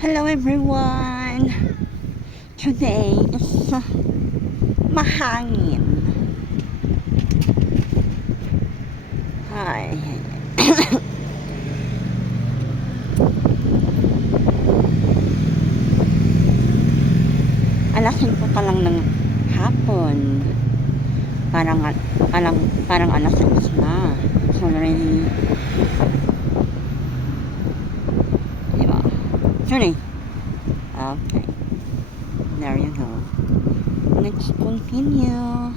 Hello everyone! Today is mahangin. Hi. Alas 5 pa lang ng hapon. Parang alas 6 na. It's already Sorry. Okay. There you go. Let's continue.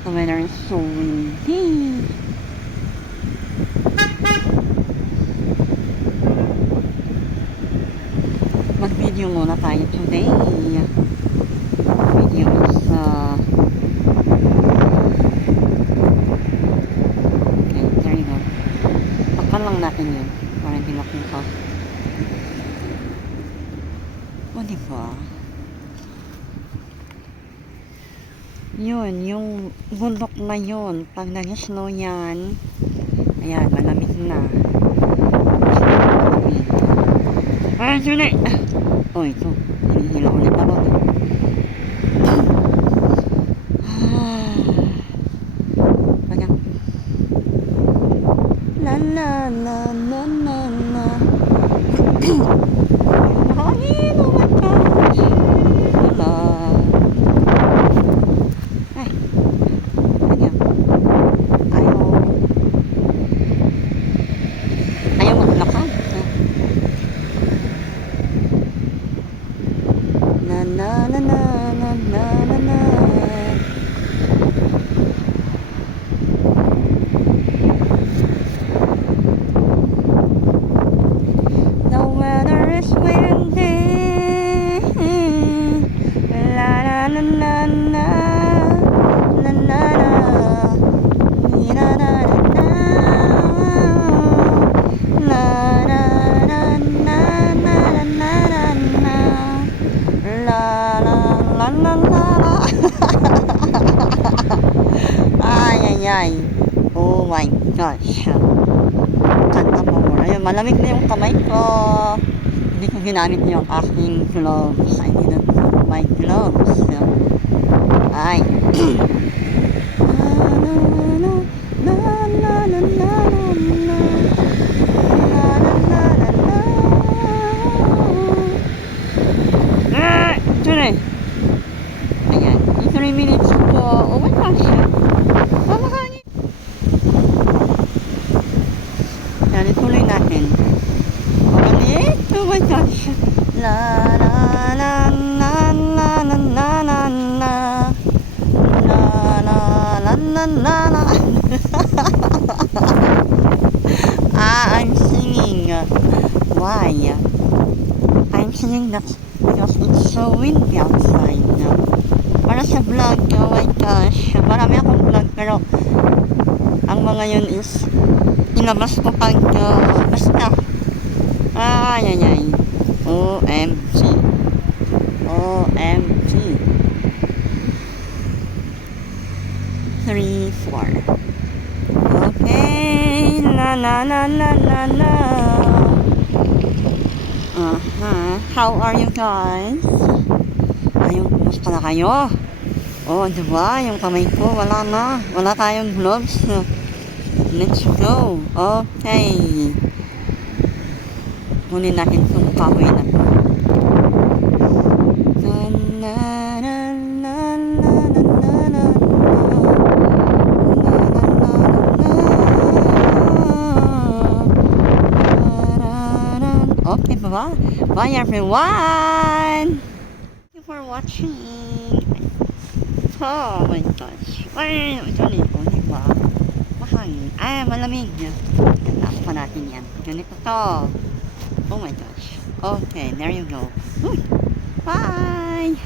The weather is so windy. Mag-video muna tayo today. Video is lang natin yun para hindi makita. O diba? Yun, yung bundok na yun, pag nag-snow yan, ayan, malamig na. Ay, suni! Oh, ito. Hinihila ulit ako. La la la la la la. Hangin, oh my gosh. Wala. Ay. Ayan. Ayaw maglakad. La la la la la la la la. Ay, oh my gosh. Kanta po muna. Ayun, malamig na yung kamay ko. Hindi ko ginamit yung aking gloves. I didn't put my gloves. Ay. Ayan, 3 minutes ko. Oh my gosh. Yan, ituloy natin. Balik. Oh my gosh. La la la la la la la la la la la la la la la. I'm singing. Why? I'm singing that because it's so windy outside. Para sa vlog, oh my gosh. Marami akong vlog pero ang mga yun is inabas ko pag basta. Ay. OMG. OMG. 3, 4. Okay. La la la la la la. How are you guys? Ayun, kumusta na kayo? Oh, diba? Yung kamay ko, wala na. Wala tayong gloves. Let's go. Okay. Kunin natin itong kahoy na to. Okay, bye-bye. Bye everyone! Thank you for watching. Oh my gosh. Ay, sorry. Oh, diba? Mahangin. Ay, malamig. Taas pa natin yan. Ganito to. Oh my gosh. Okay, there you go. Bye!